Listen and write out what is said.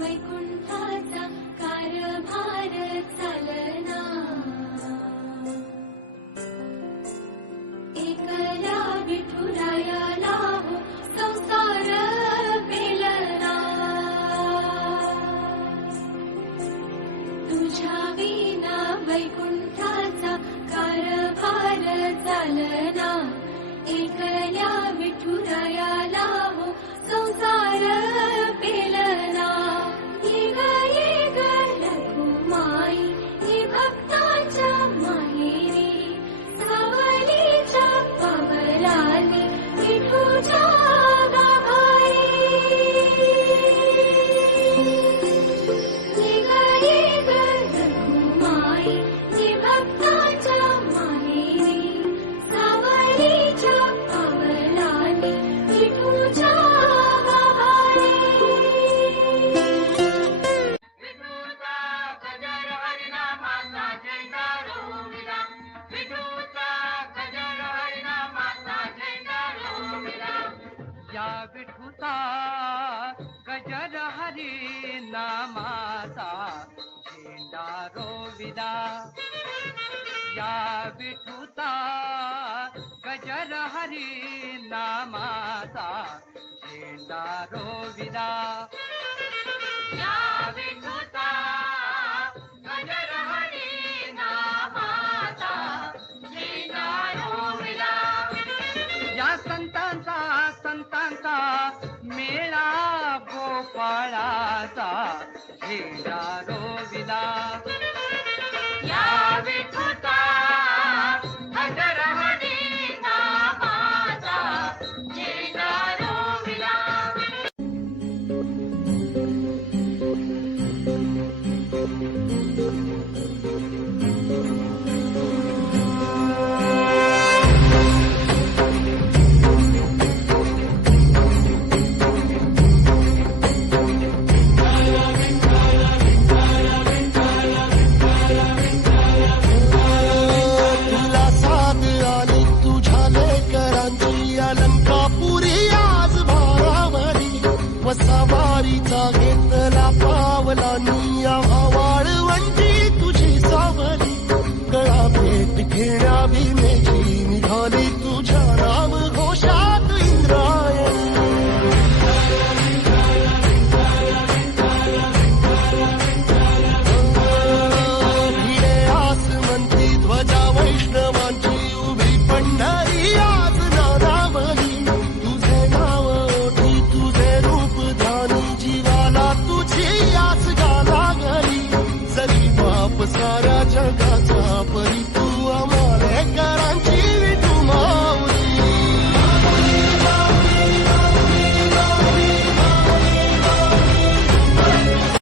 वैकुंठाचा कारभार चालना, एकल्या विठुरायाला हो संसार पेलना, तुझ्या विना वैकुंठाचा कारभार चालना, एकल्या विठुरायाला हो संसार पेलना. ये ग रघुमाई ही भक्ताच्या माहेरी, सावलीच्या पवलाली विठूच्या गाभारी. ये ग रघुमाई ही भक्ताच्या माहेरी, सावलीच्या पवलाली विठूच्या विठूचा गजर हरी नामाचा झेंडा रोविदा. या विठूचा गजर हरी नामाचा झेंडा रोविदा. या विठूचा गजर हरी नामाचा झेंडा रोविदा. या संतांचा मेळा गोपाळाचा झेंडा रोविला. या विठूचा गजर हरी नामाचा झेंडा रोविला. सवारीचा घेतला पावलानी,